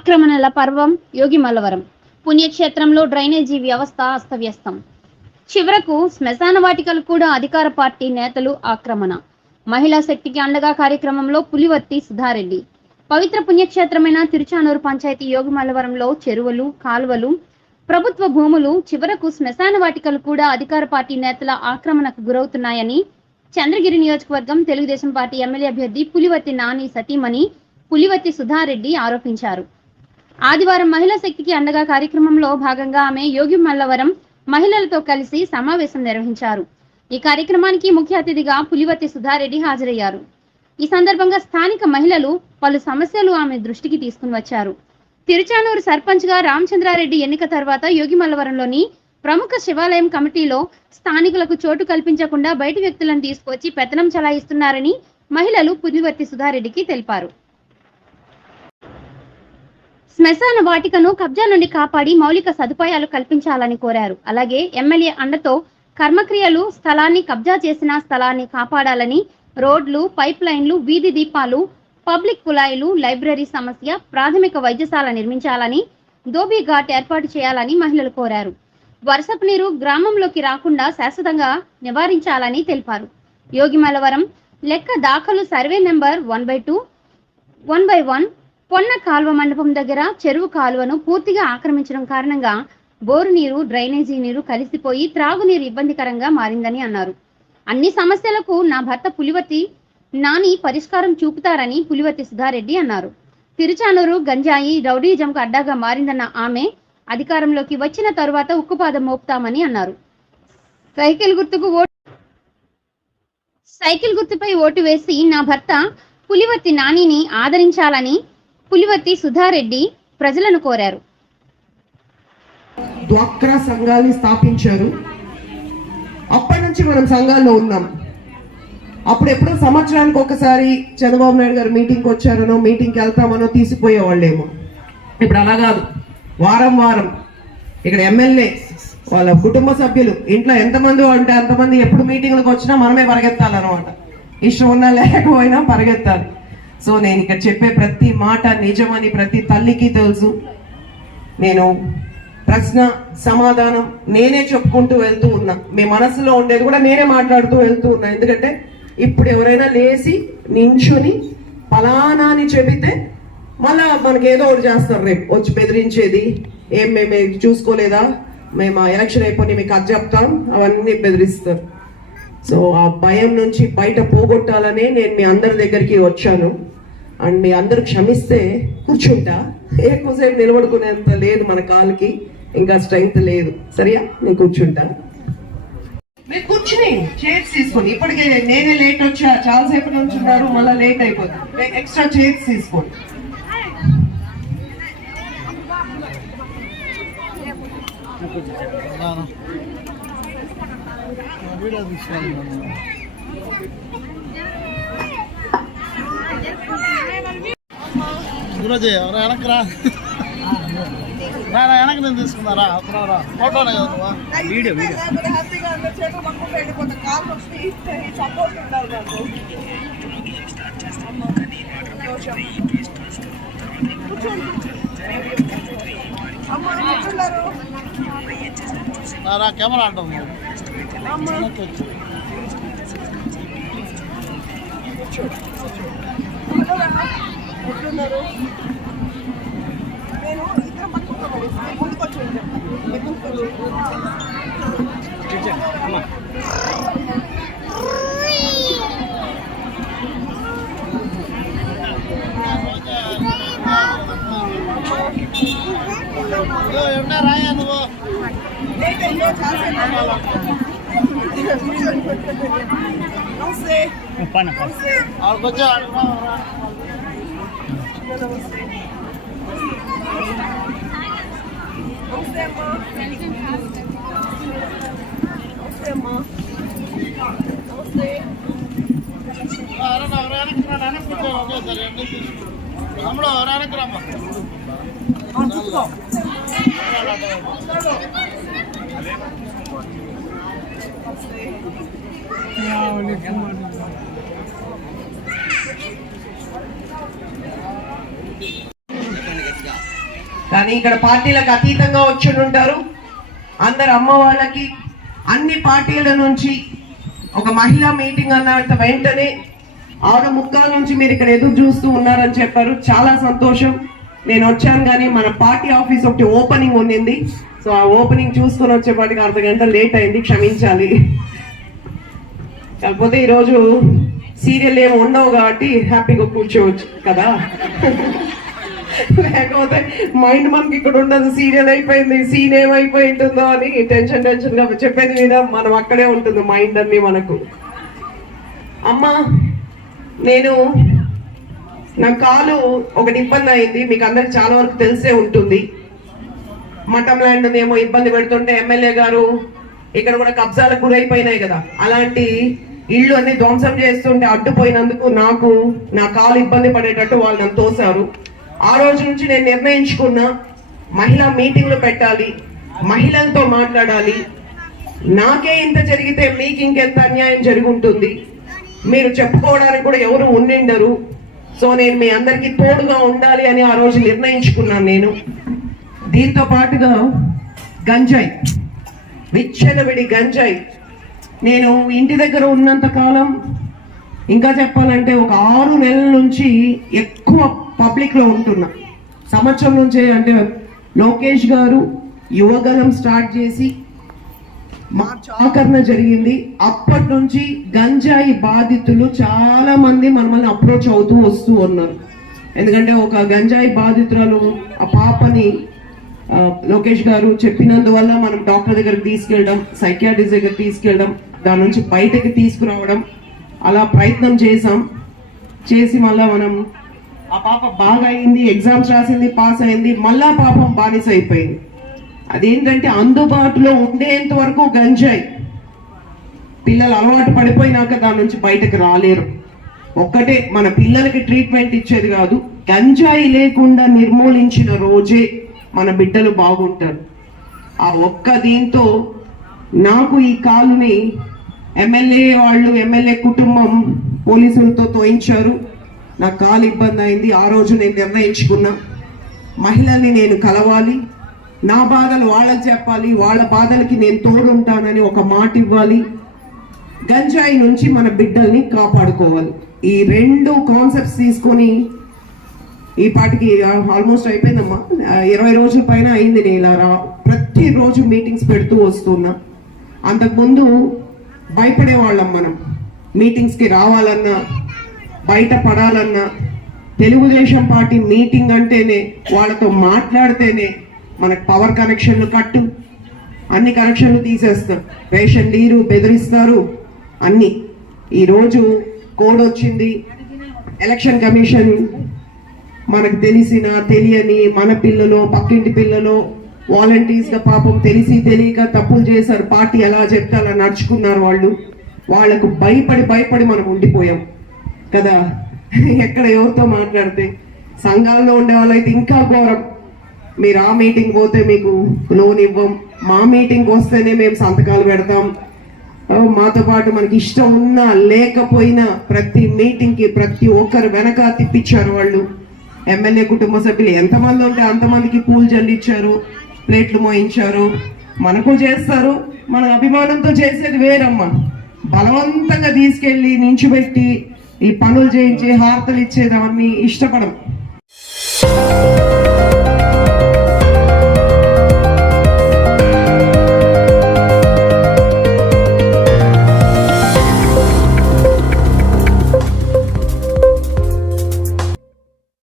ఆక్రమణల పర్వం యోగిమల్లవరం పుణ్యక్షేత్రంలో డ్రైనేజీ వ్యవస్థ అస్తవ్యస్తం. చివరకు శ్మశాన వాటికలు కూడా అధికార పార్టీ నేతలు ఆక్రమణ. మహిళా శక్తికి అండగా కార్యక్రమంలో పులివర్తి సుధారెడ్డి. పవిత్ర పుణ్యక్షేత్రమైన తిరుచానూరు పంచాయతీ యోగిమల్లవరంలో చెరువులు, కాలువలు, ప్రభుత్వ భూములు చివరకు శ్మశాన వాటికలు కూడా అధికార పార్టీ నేతల ఆక్రమణకు గురవుతున్నాయని చంద్రగిరి నియోజకవర్గం తెలుగుదేశం పార్టీ ఎమ్మెల్యే అభ్యర్థి పులివర్తి నాని సతీమణి పులివర్తి సుధారెడ్డి ఆరోపించారు. ఆదివారం మహిళా శక్తికి అండగా కార్యక్రమంలో భాగంగా ఆమె యోగిమల్లవరం మహిళలతో కలిసి సమావేశం నిర్వహించారు. ఈ కార్యక్రమానికి ముఖ్య అతిథిగా పులివర్తి సుధారెడ్డి హాజరయ్యారు. ఈ సందర్భంగా స్థానిక మహిళలు పలు సమస్యలు ఆమె దృష్టికి తీసుకుని వచ్చారు. తిరుచానూరు సర్పంచ్ గా రామచంద్రారెడ్డి ఎన్నిక తర్వాత యోగిమల్లవరంలోని ప్రముఖ శివాలయం కమిటీలో స్థానికులకు చోటు కల్పించకుండా బయటి వ్యక్తులను తీసుకొచ్చి పెత్తనం చలాయిస్తున్నారని మహిళలు పులివర్తి సుధారెడ్డికి తెలిపారు. శ్మశాన వాటికను కబ్జా నుండి కాపాడి మౌలిక సదుపాయాలు కల్పించాలని కోరారు. అలాగే ఎమ్మెల్యే అండతో కర్మక్రియలు స్థలాన్ని కబ్జా చేసిన స్థలాన్ని కాపాడాలని, రోడ్లు, పైప్ లైన్లు, వీధి దీపాలు, పబ్లిక్ కుళాయిలు, లైబ్రరీ సమస్య, ప్రాథమిక వైద్యశాల నిర్మించాలని, దోబీ ఘాట్ ఏర్పాటు చేయాలని మహిళలు కోరారు. వర్షపు నీరు గ్రామంలోకి రాకుండా శాశ్వతంగా నివారించాలని తెలిపారు. యోగిమల్లవరం లెక్క దాఖలు సర్వే నెంబర్ 1/2, 1/1 పొన్న కాలువ మండపం దగ్గర చెరువు కాలువను పూర్తిగా ఆక్రమించడం కారణంగా బోరు నీరు, డ్రైనేజీ నీరు కలిసిపోయి త్రాగునీరు ఇబ్బందికరంగా మారిందని అన్నారు. అన్ని సమస్యలకు నా భర్త పులివర్తి నాని పరిష్కారం చూపుతారని పులివర్తి సుధారెడ్డి అన్నారు. తిరుచానూరు గంజాయి, రౌడీజంకు అడ్డాగా మారిందన్న ఆమె అధికారంలోకి వచ్చిన తరువాత ఉక్కుపాదం మోపుతామని అన్నారు. సైకిల్ గుర్తుపై ఓటు వేసి నా భర్త పులివర్తి నానిని ఆదరించాలని పులివర్తి సుధారెడ్డి ప్రజలను కోరారు. డ్వాక్రా సంఘాన్ని స్థాపించారు. అప్పటి నుంచి మనం సంఘాల్లో ఉన్నాం. అప్పుడు ఎప్పుడో సంవత్సరానికి ఒకసారి చంద్రబాబు నాయుడు గారు మీటింగ్కి వచ్చారనో, మీటింగ్కి వెళ్తామనో తీసిపోయేవాళ్ళేమో. ఇప్పుడు అలా కాదు, వారం వారం ఇక్కడ ఎమ్మెల్యే వాళ్ళ కుటుంబ సభ్యులు ఇంట్లో ఎంతమంది అంటే అంతమంది ఎప్పుడు మీటింగ్లకు వచ్చినా మనమే పరిగెత్తాలన్నమాట. ఇష్టం ఉన్నా లేకపోయినా పరిగెత్తాలి. సో నేను ఇక్కడ చెప్పే ప్రతి మాట నిజమని ప్రతి తల్లికి తెలుసు. నేను ప్రశ్న సమాధానం నేనే చెప్పుకుంటూ వెళ్తూ ఉన్నా. మీ మనసులో ఉండేది కూడా నేనే మాట్లాడుతూ వెళ్తూ ఉన్నా. ఎందుకంటే ఇప్పుడు ఎవరైనా లేచి నించుని ఫలానా అని చెబితే మళ్ళా మనకి ఏదో ఒకటి చేస్తారు, రేపు వచ్చి బెదిరించేది. మేము చూసుకోలేదా, మేము ఎలక్షన్ అయిపోయి మీకు అది చెప్తాం, అవన్నీ బెదిరిస్తారు. సో ఆ భయం నుంచి బయట పోగొట్టాలనే నేను మీ అందరి దగ్గరికి వచ్చాను. అండ్ మీ అందరు క్షమిస్తే కూర్చుంటా. ఎక్కువసేపు నిలబడుకునేంత లేదు, మన కాలుకి ఇంకా స్ట్రెంగ్త్ లేదు. సరియా, నేను కూర్చుంటా. మీరు కూర్చుని చైర్స్ తీసుకోండి. ఇప్పటికే నేనే లేట్ వచ్చా, చాలాసేపు నుంచి ఉన్నారు, మళ్ళీ లేట్ అయిపోతుంది. ఎక్స్ట్రా చైర్స్ తీసుకోండి. వెనక్కి నేను తీసుకున్నారా ఫోటోనే కదా వీడియో కెమెరా అంటాం. ఏమన్నా రాయా నువ్వు కొంచెం తమ్ముడు ఎవరైనా రామ్మా. కానీ ఇక్కడ పార్టీలకు అతీతంగా వచ్చి ఉంటారు. అందరు అమ్మ వాళ్ళకి అన్ని పార్టీల నుంచి ఒక మహిళా మీటింగ్ అన్న వెంటనే 6:45 నుంచి మీరు ఇక్కడ ఎదురు చూస్తూ ఉన్నారని చెప్పారు. చాలా సంతోషం. నేను వచ్చాను కానీ మన పార్టీ ఆఫీస్ ఒకటి ఓపెనింగ్ ఉండింది. సో ఆ ఓపెనింగ్ చూసుకొని వచ్చేపాటికి 1/2 గంట లేట్ అయింది, క్షమించాలి. కాకపోతే ఈరోజు సీరియల్ ఏమి ఉండవు కాబట్టి హ్యాపీగా కూర్చోవచ్చు కదా. లేకపోతే మైండ్ మనకి ఇక్కడ ఉండదు, సీరియల్ అయిపోయింది, సీన్ ఏమైపోయి ఉంటుందో అని టెన్షన్ గా చెప్పేది మీద మనం అక్కడే ఉంటుంది మైండ్ అన్ని మనకు. అమ్మా, నా కాలు ఒకటి ఇబ్బంది అయింది, మీకు అందరికి చాలా వరకు తెలిసే ఉంటుంది. మఠం ల్యాండ్ ఏమో ఇబ్బంది పెడుతుంటే ఎమ్మెల్యే గారు ఇక్కడ కూడా కబ్జాలకు గురైపోయినాయి కదా, అలాంటి ఇళ్ళు అన్ని ధ్వంసం చేస్తుంటే అడ్డుపోయినందుకు నా కాలు ఇబ్బంది పడేటట్టు వాళ్ళు నన్ను తోశారు. ఆ రోజు నుంచి నేను నిర్ణయించుకున్నా, మహిళా మీటింగ్లు పెట్టాలి, మహిళలతో మాట్లాడాలి. నాకే ఇంత జరిగితే మీకు ఇంకెంత అన్యాయం జరుగుంటుంది, మీరు చెప్పుకోవడానికి కూడా ఎవరు ఉండిండరు. సో నేను మీ అందరికీ తోడుగా ఉండాలి అని ఆ రోజు నిర్ణయించుకున్నాను. నేను దీంతో పాటుగా గంజాయి, విచ్చలవిడి గంజాయి, నేను ఇంటి దగ్గర ఉన్నంత కాలం, ఇంకా చెప్పాలంటే ఒక 6 నెలల నుంచి ఎక్కువ పబ్లిక్ లో ఉంటున్నా. సంవత్సరం నుంచే, అంటే లోకేష్ గారు యువగలం స్టార్ట్ చేసి మార్చి ఆఖరణ జరిగింది. అప్పటి నుంచి గంజాయి బాధితులు చాలా మంది మనల్ని అప్రోచ్ అవుతూ వస్తూ ఉన్నారు. ఎందుకంటే ఒక గంజాయి బాధితురాలు ఆ పాపని లోకేష్ గారు చెప్పినందువల్ల మనం డాక్టర్ దగ్గరికి తీసుకెళ్ళడం, సైకియాట్రిస్ట్ దగ్గర తీసుకెళ్ళడం, దాని నుంచి బయటకి తీసుకురావడం, అలా ప్రయత్నం చేసి మళ్ళా మనం ఆ పాప బాగా అయింది, ఎగ్జామ్స్ రాసింది, పాస్ అయింది, మళ్ళా పాపం బానిస అయిపోయింది. అదేంటంటే అందుబాటులో ఉండేంత వరకు గంజాయి, పిల్లలు అలవాటు పడిపోయినాక దాని నుంచి బయటకు రాలేరు. ఒక్కటే మన పిల్లలకి ట్రీట్మెంట్ ఇచ్చేది కాదు, గంజాయి లేకుండా నిర్మూలించిన రోజే మన బిడ్డలు బాగుంటారు. ఆ ఒక్క దీంతో నాకు ఈ కాలుని ఎమ్మెల్యే కుటుంబం పోలీసులతో తోయించారు. నా కాలు ఇబ్బంది అయింది. ఆ రోజు నేను నిర్ణయించుకున్నా, మహిళల్ని నేను కలవాలి, నా బాధలు వాళ్ళకి చెప్పాలి, వాళ్ళ బాధలకి నేను తోడుంటానని ఒక మాట ఇవ్వాలి, గంజాయి నుంచి మన బిడ్డల్ని కాపాడుకోవాలి. ఈ 2 కాన్సెప్ట్స్ తీసుకొని ఈ పాటికి ఆల్మోస్ట్ అయిపోయిందమ్మా, 20 రోజుల పైన అయింది. నేను ఇలా ప్రతిరోజు మీటింగ్స్ పెడుతూ వస్తున్నా. అంతకుముందు భయపడేవాళ్ళం మనం, మీటింగ్స్కి రావాలన్నా, బయట పడాలన్నా. తెలుగుదేశం పార్టీ మీటింగ్ అంటేనే, వాళ్ళతో మాట్లాడితేనే మనకు పవర్ కనెక్షన్లు కట్టు, అన్ని కనెక్షన్లు తీసేస్తారు, రేషన్ నీరు బెదిరిస్తారు అన్ని. ఈరోజు కోడ్ వచ్చింది, ఎలక్షన్ కమిషన్ మనకు తెలియని మన పిల్లలు, పక్కింటి పిల్లలు వాలంటీర్స్ గా పాపం తెలియక తప్పులు చేశారు. పార్టీ ఎలా చెప్తే అలా నడుచుకున్నారు వాళ్ళు. వాళ్లకు భయపడి మనం ఉండిపోయాం కదా. ఎక్కడ ఎవరితో మాట్లాడితే, సంఘాల్లో ఉండే వాళ్ళైతే ఇంకా ఘోరం. మీరు ఆ మీటింగ్ పోతే మీకు లోన్ ఇవ్వం, మా మీటింగ్ వస్తేనే మేము సంతకాలు పెడతాం. మాతో పాటు మనకి ఇష్టం ఉన్నా లేకపోయినా ప్రతి మీటింగ్ కి ప్రతి ఒక్కరు వెనక తిప్పించారు వాళ్ళు. ఎమ్మెల్యే కుటుంబ సభ్యులు ఎంతమంది ఉంటే అంతమందికి పూలు జల్లించారు, ప్లేట్లు మోయించారు. మనకు చేస్తారు, మన అభిమానంతో చేసేది వేరమ్మా. బలవంతంగా తీసుకెళ్లి నించుబెట్టి ఈ పనులు చేయించి హారతలు ఇచ్చేది అవన్నీ ఇష్టపడం.